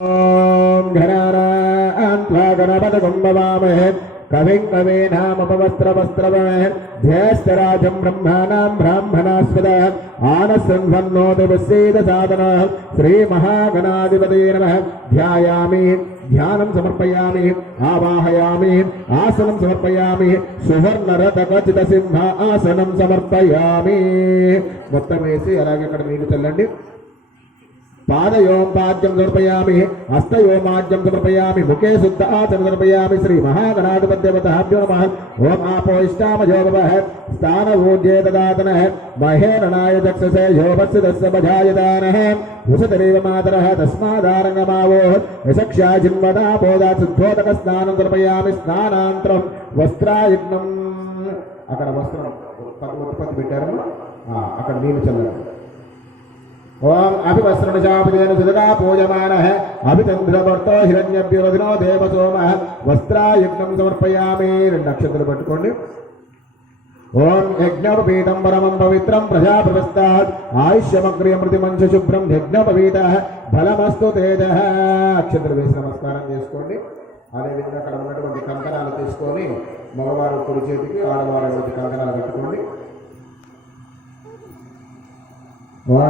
ओम घनानां त्वा गणपतिं भवामहे कविं कवीनामुपवस्त्रवस्त्रवः ज्येष्ठराजं ब्रह्मणां ब्राह्मणास्पद आनसंवन्नोतिवस्सेदसादनः श्रीमहागणाधिपतये नमः। ध्यायामि ध्यानं समर्पयामि आवाहयामि आसनं समर्पयामि सुवर्णरथखचितसिंह आसनं समर्पयामि। మొత్తం వేసి అలాగే అక్కడ నీళ్లు చల్లండి। पादयों पाद्यं समर्पयामि हस्तयोमाज्यं समर्पयामि मुखे शुद्ध आचरण समर्पयामि। श्री महागणाधिपत्यवताभ्यो नमः। ओम आपो इष्टामयो भवः स्थानभूज्ये ददातनः महेरणाय चक्षसे योपस्सिदस्य भजायदानः उषतरेव मातरः तस्मादारङ्गमावोः यशक्ष्या जिन्वदा बोधा शुद्धोदकस्नानं समर्पयामि। स्नानान्तरं वस्त्रायुग्नं అక్కడ వస్త్రం ఉత్పత్తి పెట్టారు అక్కడ నీళ్లు చల్లారు। ओम अभिवस्त्रनिशापदेन सुदगा पूजमानः अभिचंद्रवर्तो हिरण्यभ्योदिनो देवसोमः वस्त्रायुग्नं समर्पयामि। రెండు నక్షత్రాలు పట్టుకోండి। ओम यज्ञोपवीतं परमं पवित्रं प्रजाप्रवस्तात् आयुष्यमग्रियमृतिमंश शुभ्रं यज्ञोपवीतः फलमस्तु तेजः। అక్షంతలు వేసి నమస్కారం చేసుకోండి। అదేవిధంగా అక్కడ ఉన్నటువంటి కంకణాలు తీసుకొని మగవారు కుడి చేతికి ఆడవారు కంకణాలు కట్టుకోండి।